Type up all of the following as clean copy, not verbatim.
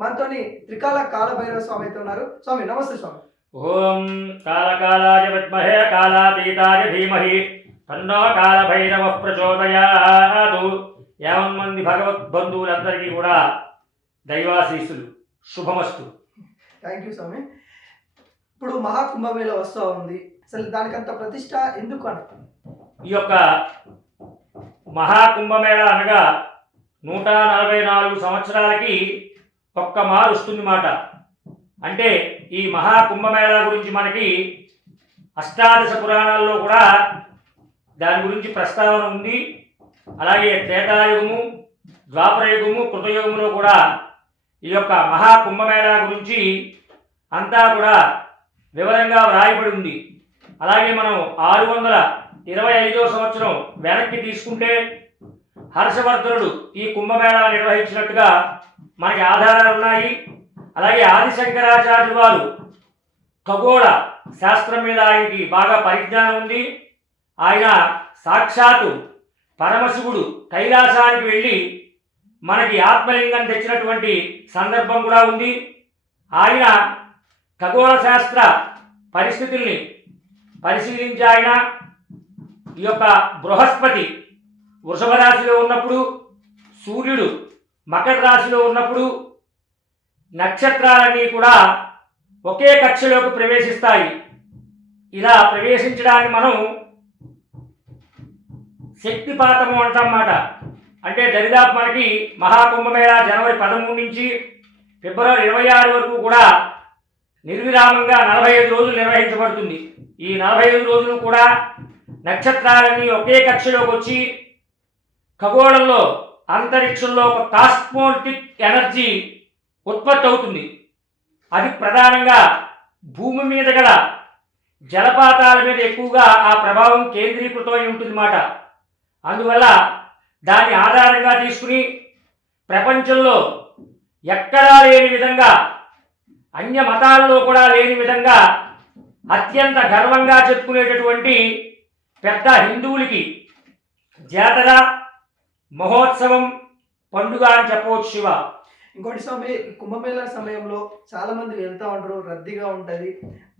మనతోని త్రికాల కాలభైరవ స్వామి అయితే ఉన్నారు. స్వామి నమస్తే స్వామి. ఓం కాళకాలాయ విద్మహే కాళాతీతాయ ధీమహి తన్నో కాళభైరవః ప్రచోదయాత్. 50 మంది భగవద్బంధువులందరికీ కూడా దైవాశీస్సులు. శుభమస్తు. థ్యాంక్ యూ స్వామి. ఇప్పుడు మహాకుంభమేళ వస్తూ ఉంది. అసలు దానికంత ప్రతిష్ట ఎందుకు అని? ఈ యొక్క మహాకుంభమేళ అనగా 144 సంవత్సరాలకి ఒక్క మారు వస్తుంది మాట. అంటే ఈ మహాకుంభమేళ గురించి మనకి అష్టాదశ పురాణాల్లో కూడా దాని గురించి ప్రస్తావన ఉంది. అలాగే త్రేతాయుగము, ద్వాపరయుగము, కృతయుగములో కూడా ఈ యొక్క మహాకుంభమేళ గురించి అంతా కూడా వివరంగా వ్రాయబడి ఉంది. అలాగే మనం 625వ సంవత్సరం వెనక్కి తీసుకుంటే హర్షవర్ధనుడు ఈ కుంభమేళా నిర్వహించినట్టుగా మనకి ఆధారాలు ఉన్నాయి. అలాగే ఆదిశంకరాచార్యులు వారు ఖగోళ శాస్త్రం మీద ఆయనకి బాగా పరిజ్ఞానం ఉంది. ఆయన సాక్షాత్తు పరమశివుడు కైలాసానికి వెళ్ళి మనకి ఆత్మలింగం తెచ్చినటువంటి సందర్భం కూడా ఉంది. ఆయన ఖగోళ శాస్త్ర పరిస్థితుల్ని పరిశీలించి ఆయన ఈ యొక్క బృహస్పతి వృషభ రాశిలో ఉన్నప్పుడు, సూర్యుడు మకర రాశిలో ఉన్నప్పుడు నక్షత్రాలన్నీ కూడా ఒకే కక్షలోకి ప్రవేశిస్తాయి. ఇలా ప్రవేశించడాన్ని మనం శక్తిపాతము అంటామన్నమాట. అంటే దరిదాపు మనకి మహాకుంభమేళా జనవరి 13 నుంచి ఫిబ్రవరి 26 వరకు కూడా నిర్విరామంగా 45 రోజులు నిర్వహించబడుతుంది. ఈ 45 రోజులు కూడా నక్షత్రాలన్నీ ఒకే కక్షలోకి వచ్చి ఖగోళంలో అంతరిక్షంలో ఒక కాస్మోటిక్ ఎనర్జీ ఉత్పత్తి అవుతుంది. అది ప్రధానంగా భూమి మీద గల జలపాతాల మీద ఎక్కువగా ఆ ప్రభావం కేంద్రీకృతమై ఉంటుందన్నమాట. అందువల్ల దాన్ని ఆధారంగా తీసుకుని ప్రపంచంలో ఎక్కడా లేని విధంగా, అన్య మతాలలో కూడా లేని విధంగా అత్యంత గర్వంగా చెప్పుకునేటటువంటి పెద్ద హిందువులకి జాతర, మహోత్సవం, పండుగ అని చెప్పవచ్చు శివ. ఇంకోటి స్వామి, కుంభమేళా సమయంలో చాలా మంది వెళ్తూ ఉంటారు, రద్దీగా ఉంటుంది.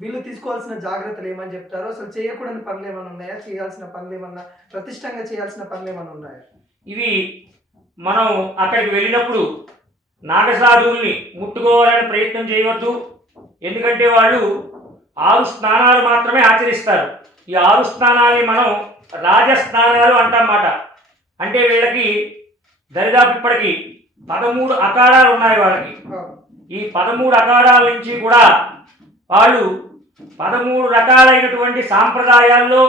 వీళ్ళు తీసుకోవాల్సిన జాగ్రత్తలు ఏమని చెప్తారు? అసలు చేయకూడని పనులు ఏమైనా ఉన్నాయా? చేయాల్సిన పనులు ఏమన్నా, ప్రతిష్టంగా చేయాల్సిన పనులు ఏమైనా ఉన్నాయా? ఇవి మనం అక్కడికి వెళ్ళినప్పుడు నాగసాధువుల్ని ముట్టుకోవాలని ప్రయత్నం చేయవద్దు. ఎందుకంటే వాళ్ళు 6 స్నానాలు మాత్రమే ఆచరిస్తారు. ఈ 6 స్నానాలని మనం రాజస్నానాలు అంటామన్నమాట. అంటే వీళ్ళకి దరిదాపు ఇప్పటికి 13 అఖాడాలు ఉన్నాయి వాళ్ళకి. ఈ 13 అఖాడాల నుంచి కూడా వాళ్ళు 13 రకాలైనటువంటి సాంప్రదాయాల్లో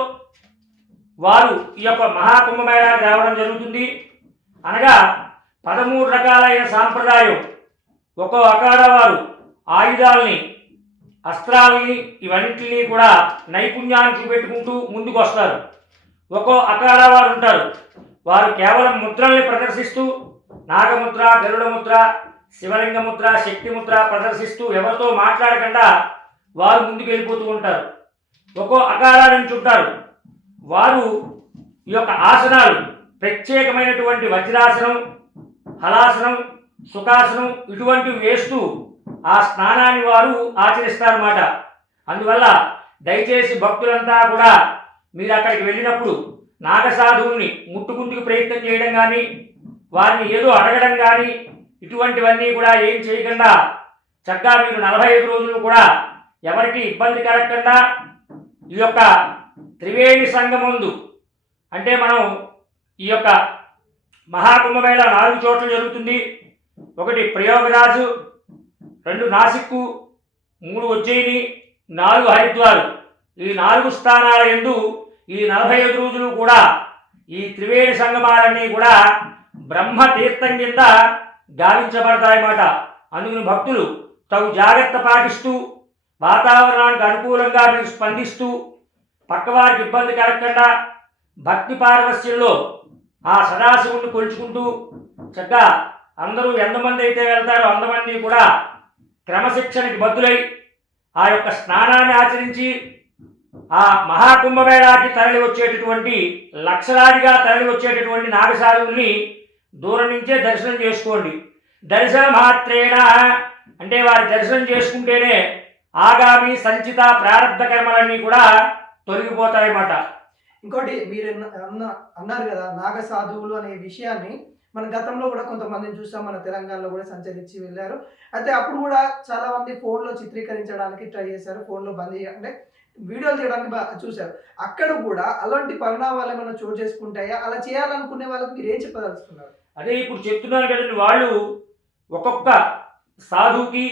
వారు ఈ యొక్క మహాకుంభమేళాకి రావడం జరుగుతుంది. అనగా 13 రకాలైన సాంప్రదాయం. ఒక్కో అఖాడా వారు ఆయుధాలని, అస్త్రాలని, ఇవన్నింటినీ కూడా నైపుణ్యాన్ని చూపెట్టుకుంటూ ముందుకు వస్తారు. ఒక్కో అఖాడా వారు ఉంటారు, వారు కేవలం ముద్రల్ని ప్రదర్శిస్తూ నాగముద్ర, గరుడ ముద్ర, శివలింగ ముద్ర, శక్తి ముద్ర ప్రదర్శిస్తూ ఎవరితో మాట్లాడకుండా వారు ముందుకు వెళ్ళిపోతూ ఉంటారు. ఒక్కో అఖాడా నుంచి ఉంటారు, వారు ఈ యొక్క ఆసనాలు ప్రత్యేకమైనటువంటి వజ్రాసనం, హలాసనం, సుఖాసనం ఇటువంటివి వేస్తూ ఆ స్నానాన్ని వారు ఆచరిస్తారన్నమాట. అందువల్ల దయచేసి భక్తులంతా కూడా మీరు అక్కడికి వెళ్ళినప్పుడు నాగసాధువుల్ని ముట్టుకుందుకు ప్రయత్నం చేయడం కానీ, వారిని ఏదో అడగడం కానీ ఇటువంటివన్నీ కూడా ఏం చేయకుండా చక్కగా మీరు 45 రోజులు కూడా ఎవరికి ఇబ్బంది కలగకుండా ఈ యొక్క త్రివేణి సంగమందు, అంటే మనం ఈ యొక్క మహాకుంభమేళ 4 చోట్ల జరుగుతుంది. 1 ప్రయాగరాజు, 2 నాసిక్కు, 3 ఉజ్జయిని, 4 హరిద్వార్. ఈ 4 స్థానాల యందు ఈ 45 రోజులు కూడా ఈ త్రివేణి సంగమాలన్నీ కూడా బ్రహ్మ తీర్థం కింద గావించబడతాయన్నమాట. అందుకని భక్తులు తగు జాగ్రత్త పాటిస్తూ వాతావరణానికి అనుకూలంగా మీరు స్పందిస్తూ పక్కవారికి ఇబ్బంది కలగకుండా భక్తి పారవస్యంలో ఆ సదాశివుడిని కొలుచుకుంటూ చక్కగా అందరూ ఎంతమంది అయితే వెళ్తారో అంతమంది కూడా క్రమశిక్షణకి బద్దులై ఆ యొక్క స్నానాన్ని ఆచరించి ఆ మహాకుంభమేళాకి తరలి వచ్చేటటువంటి లక్షలాదిగా తరలి వచ్చేటటువంటి నాగసాధువుల్ని దూరం నుంచే దర్శనం చేసుకోండి. దర్శన మాత్రేణ అంటే వారి దర్శనం చేసుకుంటేనే ఆగామి సంచిత ప్రారంభ కర్మలన్నీ కూడా తొలగిపోతాయన్నమాట. ఇంకోటి మీరు అన్నారు కదా నాగ సాధువులు అనే విషయాన్ని మన గతంలో కూడా కొంతమందిని చూసాం, మన తెలంగాణలో కూడా సంచరించి వెళ్ళారు. అయితే అప్పుడు కూడా చాలా మంది ఫోన్లో చిత్రీకరించడానికి ట్రై చేశారు, ఫోన్లో బంద్ అంటే వీడియోలు తీయడానికి చూశారు. అక్కడ కూడా అలాంటి పరిణామాలు ఏమైనా చోటు చేసుకుంటాయా? అలా చేయాలనుకునే వాళ్ళకి మీరు ఏం చెప్పదలుచుకున్నారు? అదే ఇప్పుడు చెప్తున్నాను కదండి, వాళ్ళు ఒక్కొక్క సాధువుకి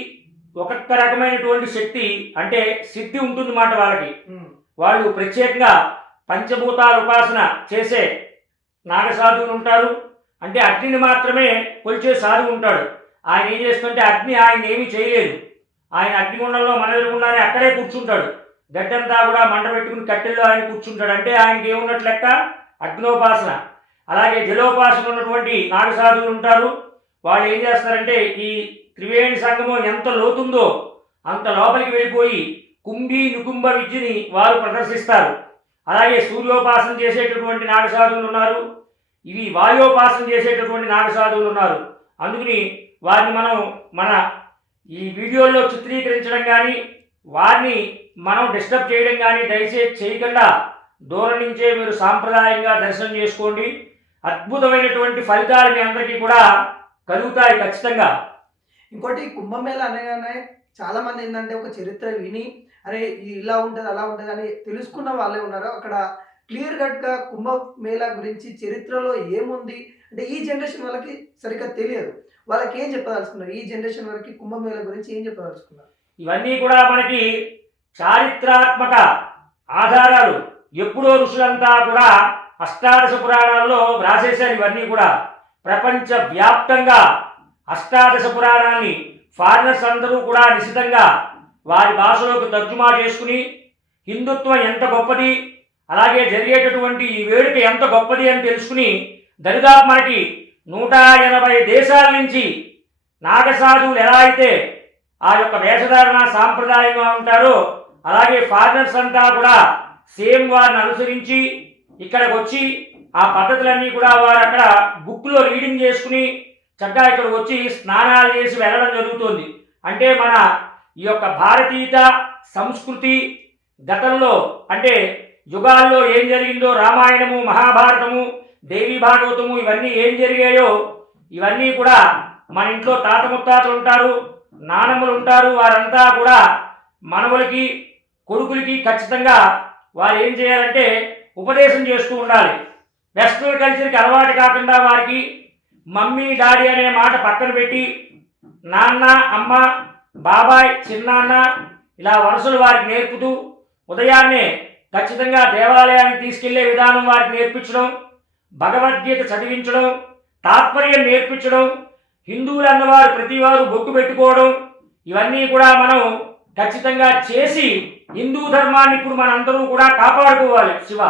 ఒక్కొక్క రకమైనటువంటి శక్తి అంటే సిద్ధి ఉంటుంది మాట వాళ్ళకి. వాళ్ళు ప్రత్యేకంగా పంచభూతాల ఉపాసన చేసే నాగసాధువులు ఉంటారు. అంటే అగ్నిని మాత్రమే కొలిచే సాధువు ఉంటాడు. ఆయన ఏం చేస్తుంటే అగ్ని ఆయన ఏమీ చేయలేదు. ఆయన అగ్నిగుండంలో మన ఎదురుగుండానే అక్కడే కూర్చుంటాడు. గడ్డంతా కూడా మంట పెట్టుకుని కట్టెల్లో ఆయన కూర్చుంటాడు. అంటే ఆయనకి ఏమున్నట్లు లెక్క అగ్నోపాసన. అలాగే జలోపాసన ఉన్నటువంటి నాగసాధువులు ఉంటారు. వాళ్ళు ఏం చేస్తారంటే ఈ త్రివేణి సంగమం ఎంత లోతుందో అంత లోపలికి వెళ్ళిపోయి కుంభి నుకుంభ విద్యని వారు ప్రదర్శిస్తారు. అలాగే సూర్యోపాసన చేసేటటువంటి నాగసాధువులు ఉన్నారు. ఇవి వాయోపాసన చేసేటటువంటి నాగసాధువులు ఉన్నారు. అందుకని వారిని మనం మన ఈ వీడియోల్లో చిత్రీకరించడం కానీ వారిని మనం డిస్టర్బ్ చేయడం కానీ దయచేసి చేయకుండా దూరం నుంచే మీరు సాంప్రదాయంగా దర్శనం చేసుకోండి. అద్భుతమైనటువంటి ఫలితాలు మీ అందరికీ కూడా కలుగుతాయి ఖచ్చితంగా. ఇంకోటి కుంభమేళ అనగానే చాలా మంది ఏంటంటే ఒక చరిత్ర విని అరే ఇది ఇలా ఉంటుంది అలా ఉంటుంది అని తెలుసుకున్న వాళ్ళే ఉన్నారు. అక్కడ క్లియర్ కట్గా కుంభమేళ గురించి చరిత్రలో ఏముంది అంటే ఈ జనరేషన్ వాళ్ళకి సరిగ్గా తెలియదు. వాళ్ళకి ఏం చెప్పదలుచుకున్నారు? ఈ జనరేషన్ వాళ్ళకి కుంభమేళ గురించి ఏం చెప్పదలుచుకున్నారు? ఇవన్నీ కూడా మనకి చారిత్రాత్మక ఆధారాలు. ఎప్పుడో ఋషులంతా కూడా అష్టాదశ పురాణాల్లో వ్రాసేశారు. ఇవన్నీ కూడా ప్రపంచ వ్యాప్తంగా అష్టాదశ పురాణాన్ని ఫారినర్స్ అందరూ కూడా నిశితంగా వారి భాషలోకి తర్జుమా చేసుకుని హిందుత్వం ఎంత గొప్పది, అలాగే జరిగేటటువంటి ఈ వేడుక ఎంత గొప్పది అని తెలుసుకుని దరిదాపు మనకి 180 దేశాల నుంచి నాగసాధువులు ఎలా అయితే ఆ యొక్క వేషధారణ సాంప్రదాయంగా ఉంటారో అలాగే ఫారినర్స్ అంతా కూడా సేమ్ వారిని అనుసరించి ఇక్కడికి వచ్చి ఆ పద్ధతులన్నీ కూడా వారు అక్కడ బుక్లో రీడింగ్ చేసుకుని చక్కగా ఇక్కడికి వచ్చి స్నానాలు చేసి వెళ్ళడం జరుగుతుంది. అంటే మన ఈ యొక్క భారతీయ సంస్కృతి గతంలో అంటే యుగాల్లో ఏం జరిగిందో రామాయణము మహాభారతము దేవీ భాగవతము ఇవన్నీ ఏం జరిగాయో ఇవన్నీ కూడా మన ఇంట్లో తాత ముత్తాతలు ఉంటారు, నానమ్మలు ఉంటారు. వారంతా కూడా మనవలకి కొడుకులకి ఖచ్చితంగా వారు ఏం చేయాలంటే ఉపదేశం చేస్తూ ఉండాలి. వెస్ట్రన్ కల్చర్కి అలవాటు కాకుండా వారికి మమ్మీ డాడీ అనే మాట పక్కన పెట్టి నాన్న అమ్మ బాబాయ్ చిన్నాన్న ఇలా వరుసలు వారికి నేర్పుతూ ఉదయాన్నే ఖచ్చితంగా దేవాలయానికి తీసుకెళ్లే విధానం వారికి నేర్పించడం, భగవద్గీత చదివించడం, తాత్పర్యం నేర్పించడం, హిందువులు అన్నవారు ప్రతివారు బొట్టు పెట్టుకోవడం ఇవన్నీ కూడా మనం ఖచ్చితంగా చేసి హిందూ ధర్మాన్ని ఇప్పుడు మనందరూ కూడా కాపాడుకోవాలి. శివ